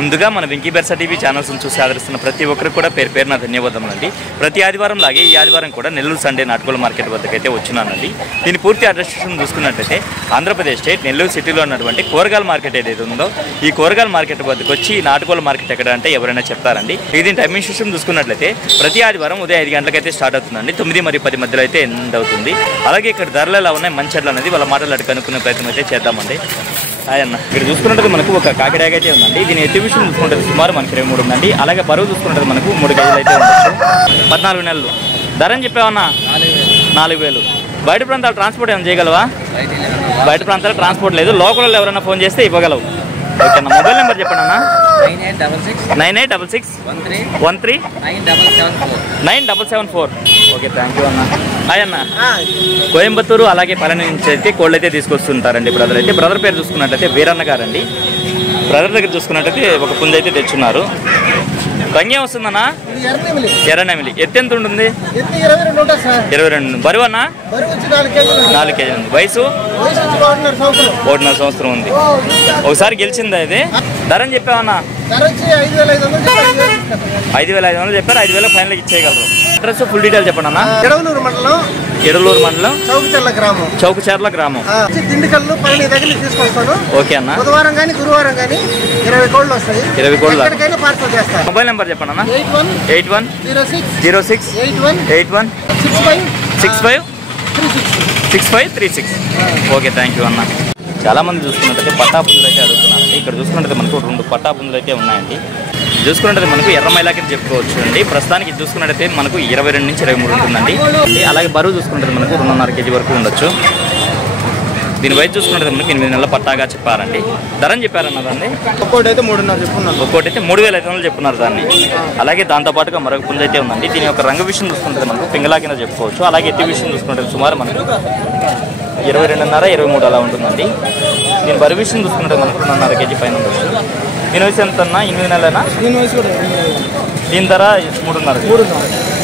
ముందుగా మన వెంకీ బెర్సా టీవీ ఛానల్స్ని చూసి ఆదరిస్తున్న ప్రతి ఒక్కరికి కూడా పేరు పేరున ధన్యవాదములండి. ప్రతి ఆదివారం లాగే ఈ ఆదివారం కూడా నెల్లూరు సండే నాటుకోళ్ల మార్కెట్ వద్దకైతే వచ్చినానండి. దీని పూర్తి అడ్రస్ చూసుకున్నట్లయితే ఆంధ్రప్రదేశ్ స్టేట్ నెల్లూరు సిటీలో ఉన్నటువంటి కూరగాయల మార్కెట్ ఏదైతే ఉందో ఈ కూరగాయల మార్కెట్ వద్దకు వచ్చి నాటుకోళ్ల మార్కెట్ ఎక్కడ అంటే ఎవరైనా చెప్తారండి. దీని టైమింగ్ సిస్టమ్ చూసుకున్నట్లయితే ప్రతి ఆదివారం ఉదయం 5 గంటలకైతే స్టార్ట్ అవుతుందండి. 9 మరియు 10 మధ్యలో అయితే ఎండ్ అవుతుంది. అలాగే ఇక్కడ ధరలు ఎలా ఉన్నాయి మంచి ఎట్లా అనేది వాళ్ళ మాటలు అడిగి కనుక్కునే ప్రయత్నం అయితే చేద్దామండి. అన్న ఇక్కడ చూసుకున్నట్టు మనకు ఒక కాకిడాగ అయితే ఉందండి. దీని ఎగ్జిబిషన్ చూసుకుంటే సుమారు మనకి 23 ఉందండి. అలాగే బరువు చూసుకుంటే మనకు 3 కేజీలు అయితే ఉండొచ్చు. 14 నెలలు. ధర అని చెప్పావన్నా 4,000. బయట ప్రాంతాలు ట్రాన్స్పోర్ట్ ఏమైనా చేయగలవా? బయట ప్రాంతాలు ట్రాన్స్పోర్ట్ లేదు. లోకల్ ఎవరైనా ఫోన్ చేస్తే ఇవ్వగలవు. ఓకే అన్న. మొబైల్ నెంబర్ చెప్పండి అన్న. 9866139774. ఓకే థ్యాంక్ యూ అన్న. హాయ్ అన్న. కోయంబత్తూరు అలాగే పళని నుంచి అయితే కోళ్ళు అయితే తీసుకొస్తుంటారండి బ్రదర్ అయితే. బ్రదర్ పేరు చూసుకున్నట్లయితే వీరన్న గారండి. బ్రదర్ దగ్గర చూసుకున్నట్లయితే ఒక పుంజ అయితే తెచ్చున్నారు. రంగేం వస్తుందన్నా? ఎర్రనెమిలి. ఎత్తు ఎంత ఉంటుంది? 22. బరువు అన్న 4 కేజీలు ఉంది. వయసు 1.5 సంవత్సరం ఉంది. ఒకసారి గెలిచిందా ఇది? ధర అని చెప్పావన్నా? 5,500 చెప్పారు. 5,000 ఫైనల్ ఇచ్చేయగలరు. అడ్రస్ ఫుల్ డీటెయిల్ చెప్పండి అన్న. ఎడలూరు మండలం చౌకచర్ల గ్రామం. ఓకే అన్న. బుధవారం కానీ గురువారం కానీ 20 కోళ్ళు వస్తాయి. 20 కోళ్ళు. మొబైల్ నెంబర్ చెప్పండి అన్న. 810681653536. ఓకే థ్యాంక్ యూ అన్న. చాలా మంది చూసుకున్నట్టయితే పట్టా పుంజులు అయితే అడుగుతున్నారండి. ఇక్కడ చూసుకున్నట్లయితే మనకు 2 పట్టా పుంజులు అయితే ఉన్నాయండి. చూసుకున్నట్టయితే మనకు ఎర్రమైలాకి చెప్పుకోవచ్చు అండి. ప్రస్తుతానికి చూసుకున్నట్టయితే మనకు 22 నుంచి 23 ఉంటుందండి. అలాగే బరువు చూసుకున్నట్టు మనకు 2.5 కేజీ వరకు ఉండొచ్చు. దీని వయసు చూసుకున్నట్టు మనకి 8 నెలల పట్టాగా చెప్పారండి. ధర అని చెప్పారన్న దాన్ని? ఒక్కోటైతే 3,500 చెప్పుకున్నారు. ఒక్కోటైతే 3,500 చెప్పున్నారు దాన్ని. అలాగే దాంతోపాటుగా మరొక పుంజ అయితే ఉందండి. దీని యొక్క రంగు విషయం చూసుకుంటే మనకు పింగళా కింద చెప్పుకోవచ్చు. అలాగే ఎత్తి విషయం చూసుకుంటే సుమారు మనకు 22.5, 23 అలా ఉంటుందండి. దీని బరువు విషయం చూసుకుంటే మనకు 2.5 కేజీ పైన ఉండొచ్చు. దీని వయసు ఎంత అన్నా? 8 నెలలైనా? దీని ధర 3.5.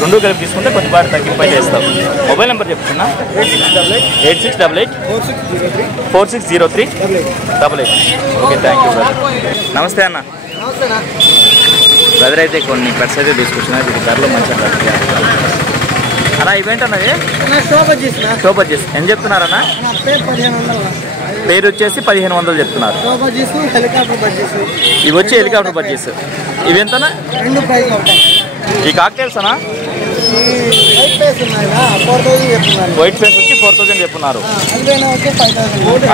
2 కలిపి తీసుకుంటే కొద్దిపాటి తగ్గింపు చేస్తాం. మొబైల్ నెంబర్ చెప్తున్నా 8688460388. Okay thank you brother. నమస్తే అన్న. బ్రదర్ అయితే కొన్ని పెట్స్ అయితే తీసుకొచ్చినా వీటి ధరలో మంచిగా అలా ఇవేంటి అన్నది? షోబజ్జీస్. ఏం చెప్తున్నారన్నా? పేరు వచ్చేసి 1500 చెప్తున్నారు. ఇవి వచ్చి హెలికాప్టర్ బజ్జీస్. ఇవి ఎంతనా? ఈ కాక్టైల్స్ అనా? వైట్ ఫేస్ వచ్చి 4,000 చెప్తున్నారు.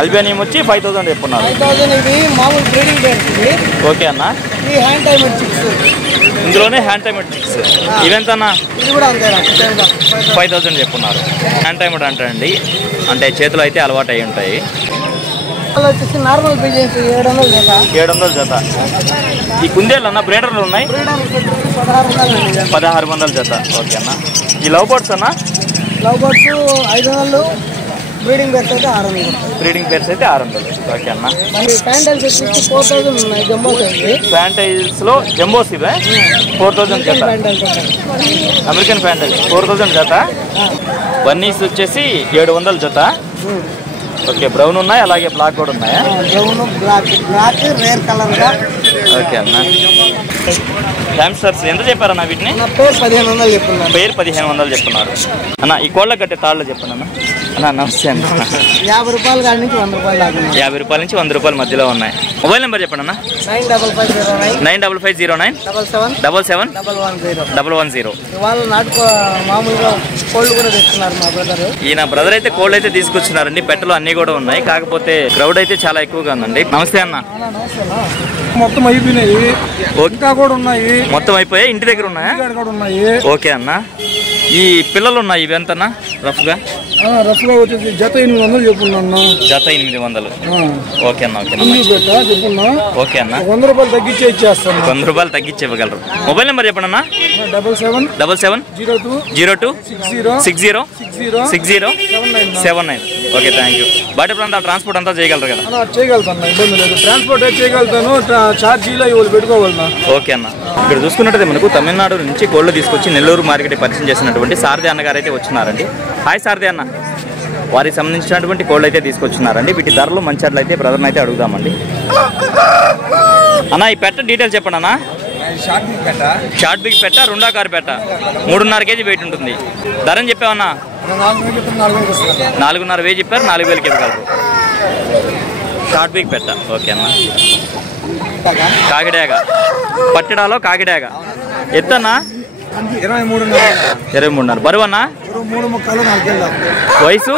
అల్బేనియం వచ్చి 5,000 చెప్తున్నారు. ఓకే అన్న. ఇందులోనే హ్యాండ్ టైమర్ చిక్స్. ఇవెంతన్నా? 5,000 చెప్తున్నారు. హ్యాండ్ టైమర్ అంటారండి, అంటే చేతులు అయితే అలవాటు అయి ఉంటాయి. నార్మల్ 700 జత. ఈ కుందేళ్ళు అన్న బ్రీడర్లు ఉన్నాయి 1,600 జత. ఓకే అన్న. ఈ లవ్ బర్డ్స్ అన్న? Love birds 500. బ్రీడింగ్ పేర్స్ అయితే 600. ఓకే అన్న. ఫ్యాంటైల్స్ లో జంబోస్ ఇవే 4,000 జత. అమెరికన్ ఫ్యాంటైల్స్ 4,000 జత. బన్నీస్ వచ్చేసి 700 జత. ఓకే. బ్రౌన్ ఉన్నాయి అలాగే బ్లాక్ కూడా ఉన్నాయా? ఓకే అన్న. హ్యామ్స్టర్స్ ఎంత చెప్పారన్న వీటిని? పేరు 1500 చెప్తున్నారు అన్న. ఈ కోళ్ళ కట్టే తాళ్ళు చెప్పండి అన్న. అన్న నమస్తే అన్న. 50 రూపాయల నుంచి 100 రూపాయల మధ్యలో ఉన్నాయి. మొబైల్ నెంబర్ చెప్పండి అన్న. 950977771110. ఈయన బ్రదర్ అయితే కోళ్ళు అయితే తీసుకొచ్చినారండి. పెట్టలు అన్ని కూడా ఉన్నాయి, కాకపోతే క్రౌడ్ అయితే చాలా ఎక్కువగా ఉందండి. నమస్తే అన్న. మొత్తం అయిపోయినాయి, ఇంకా కూడా ఉన్నాయి. మొత్తం అయిపోయాయి, ఇంటి దగ్గర ఉన్నాయా? ఓకే అన్న. ఈ పిల్లలు ఉన్నాయి ఇవి ఎంతన్నా రఫ్గా? రఫ్గా వచ్చేసి జత 800 చెప్పుకున్నా. జత 800. ఓకే అన్న. ఓకే చెప్పుకున్నా. ఓకే అన్న. 100 రూపాయలు తగ్గించి ఇచ్చేస్తాను. 100 రూపాయలు తగ్గించి ఇవ్వగలరు. మొబైల్ నెంబర్ చెప్పండి అన్న. 7702606079. Okay thank you. బయట ప్రాంతాల ట్రాన్స్పోర్ట్ అంతా చేయగలరు కదా? చేయగలుగుతాను, ఇబ్బంది లేదు. ట్రాన్స్పోర్ట్ చేయగలుగుతాను, ఛార్జీలో ఇవాళ పెట్టుకోగలను. ఓకే అన్న. ఇక్కడ చూసుకున్నట్టు మనకు తమిళనాడు నుంచి కోళ్ళు తీసుకొచ్చి నెల్లూరు మార్కెట్ పరిచయం చేసినటువంటి సారథి అన్నగారు అయితే వచ్చినారండి. హాయ్ సారథి అన్న. వారికి సంబంధించినటువంటి కోళ్ళు అయితే తీసుకొచ్చినారండి. వీటి ధరలు మంచి అట్లయితే బ్రదర్ని అయితే అడుగుదామండి. అన్న ఈ పెట్ట డీటెయిల్స్ చెప్పండి అన్న. షార్ట్ బిగ్ పెట్ట, రెండా కారు పెట్ట, 3.5 కేజీ వెయిట్ ఉంటుంది. ధరని చెప్పావన్నా? 4,500 చెప్పారు, 4,000కి ఇవ్వగలరు. షార్ట్ బిగ్ పెట్ట. ఓకే అన్న. కాకిడాగ పట్టడాలో కాకిడాగ. ఎత్తన్నా? 23.5. బరువు అన్నా? వయసు?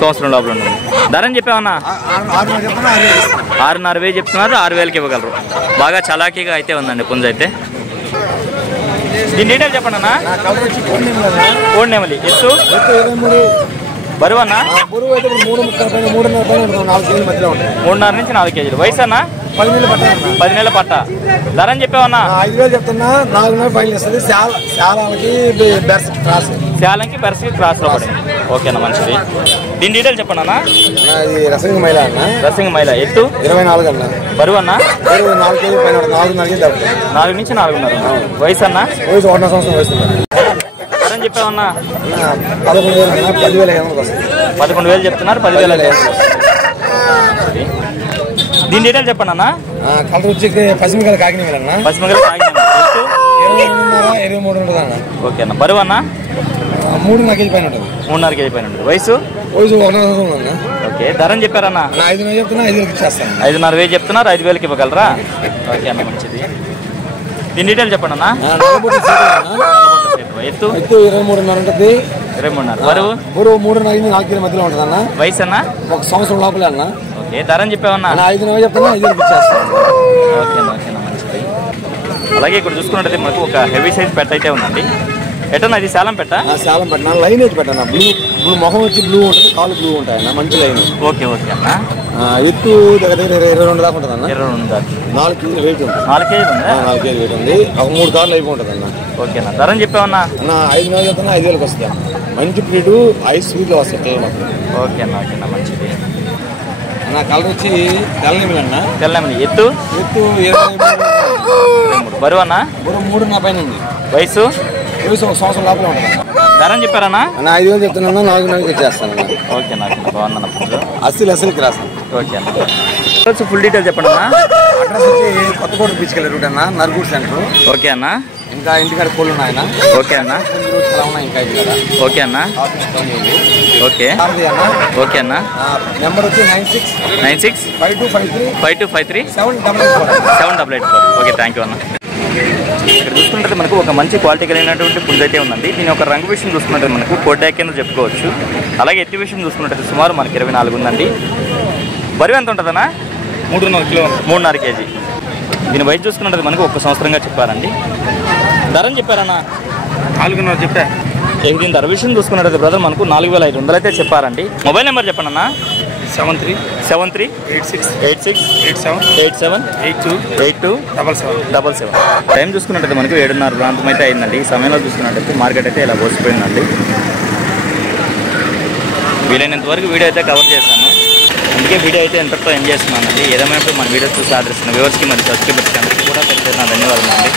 సంవత్సరం లోపల ఉంటుంది. ధరని చెప్పావన్నా? 6,500 చెప్తున్నారు, 6,000కి ఇవ్వగలరు. బాగా చలాకీగా అయితే ఉందండి పుంజ అయితే. దీని డీటెయిల్ చెప్పండి అన్న. కోడి నెమలి. ఎత్తు? బరువు అన్న? 3.5 నుంచి 4 కేజీలు. వయసు అన్న? 10 నెలల పట్ట. ధరని చెప్పావన్నా? 5,000 చెప్తున్నా. 4,500 ఫైన్ ఇస్తుంది. శాలంకి బెర్స్కి క్రాస్ లో పడింది. ఓకేనా, మంచిది. దీని డీటెయిల్ చెప్పండి అన్న. రసింగ మైల అన్న. రసింగ మైల. ఎత్తు? 24 అన్న. బరువు అన్న? 4 కేజీ పైన 4 నుంచి 4.5. వయసు అన్న? వయసు 1 సంవత్సరం వయసు. ధరని చెప్పావన్నా? 11,000 11,000 చెప్తున్నారు, 10,000. దీని డీటెయిల్ చెప్పండి అన్న. కలర్ వచ్చి పసిమిగల కాకినాడ అన్న. పసిమిగల కాకినాడ. 23 ఉంటుంది అన్న. ఓకే అన్న. బరువు అన్న? 3.5 కేజీ పైన ఉంటుంది. 3.5 కేజీ పైన ఉంటుంది. వయసు? 1 సంవత్సరం అన్న. ఓకే. ధరని చెప్పారన్నా? 5,000 చెప్తున్నా, 5,000 ఇచ్చేస్తాను. 5,500 చెప్తున్నారు, 5,000కి ఇవ్వగలరా? ఓకే అన్న, మంచిది. దీని డీటెయిల్ చెప్పండి అన్న. ఎత్తు? 23.5 ఉంటుంది. 23.5. బరువు? 3.5 4 కిలో మధ్యలో ఉంటుంది అన్న. వయసు అన్న? 1 సంవత్సరం లోపలే అన్న. ఓకే. ధరని చెప్పావన్నా? 5,000 చెప్తున్నా, 5,000 ఇచ్చేస్తాను. ఓకేనా, ఓకేనా, మంచిది. అలాగే ఇక్కడ చూసుకున్నట్టయితే మనకు ఒక హెవీ సైజ్ పెట్ట అయితే ఉందండి. ఎటన్నా ఇది శాలం పెట్ట? శాలం పెట్టిన లైన్ అయితే పెట్టాను. బ్లూ ముఖం వచ్చి బ్లూ ఉంటుంది, కాలు బ్లూ ఉంటాయి అన్న. మంచి లైన్. ఓకే ఓకే అన్న. ఎత్తు దగ్గర 22 దాకా ఉంటుంది అన్న. 22 దాకా. 4 కేజీలు వెయిట్ ఉంటుంది. 4 కేజీలు ఉందా? 4 కేజీలు వెయిట్ ఉంది. ఒక 3 కార్లు అయిపోతుంది అన్న. ఓకేనా. ధరని చెప్పావన్నా? అన్న 5,000 చెప్తున్నా, 5,000కి వస్తాయి. మంచి బ్రీడ్, ఐస్ స్వీట్లో వస్తాయి పిల్లలు మాకు. ఓకేనా, ఓకేనా, మంచిది. నా కలర్ వచ్చి తెల్లనిమిలి అన్న. తెల్లనిమిలి. ఎత్తు? ఎత్తు 23. బరువు అన్న? బరువు 3.5 పైన ఉంది. వయసు? 1 సంవత్సరం లోపల ఉంటుంది. ధరని చెప్పారన్నా? 5,000 చెప్తున్నా, 4,000కి ఇచ్చేస్తాను. ఓకేనా, బాగుందన్న పుంజు. అస్సలకి రాస్తాను. ఓకే అన్న. ఫుల్ డీటెయిల్ చెప్పండి అన్న. అడ్రస్ వచ్చి కొత్తకోట బీచ్ కెళ్ళే రూట్ అన్న, నర్గూడ్ సెంటర్. ఓకే అన్న. ఇంకా ఇంటికాడ కోళ్ళు ఉన్నాయన్న. ఓకే అన్న. ఇంకా ఇక్కడ. ఓకే అన్న. ఓకే ఓకే అన్న. నెంబర్ వచ్చి 96 5253 788 ఓకే, థ్యాంక్ యూ అన్న. ఇక్కడ చూసుకుంటే మనకు ఒక మంచి క్వాలిటీ కలిగినటువంటి పుంజ అయితే ఉందండి. దీని ఒక రంగు విషయం చూసుకున్నట్టు మనకు కోడ్డా కింద చెప్పుకోవచ్చు. అలాగే ఎత్తి విషయం చూసుకున్నట్టు సుమారు మనకి 24 ఉందండి. బరువు ఎంత ఉంటుందన్నా? 3.5 కిలో. 3.5 కేజీ. దీని వయసు చూసుకున్నట్టు మనకు 1 సంవత్సరంగా చెప్పారండి. ధరని చెప్పారన్నా? 4,000 చెప్పా. దీని ధర విషయం చూసుకున్నట్టు బ్రదర్ మనకు 4,500 అయితే చెప్పారండి. మొబైల్ నెంబర్ చెప్పండి అన్న. 73 86 87 82 77. టైం చూసుకున్నట్టయితే మనకు 7:30 ప్రాంతం అయితే అయిందండి. ఈ సమయంలో చూసుకున్నట్టయితే మార్కెట్ అయితే ఇలా పోసిపోయిందండి. వీలైనంత వరకు వీడియో అయితే కవర్ చేశాను. అందుకే వీడియో అయితే ఎంతతో ఎంజాయ్ చేస్తున్నానండి. ఏదేమైనా మన వీడియోస్ చూసి ఆదరిస్తున్న వ్యూవర్స్కి మరియు సబ్స్క్రైబర్స్కి అందరికీ కూడా పెద్ద ధన్యవాదాలు అండి.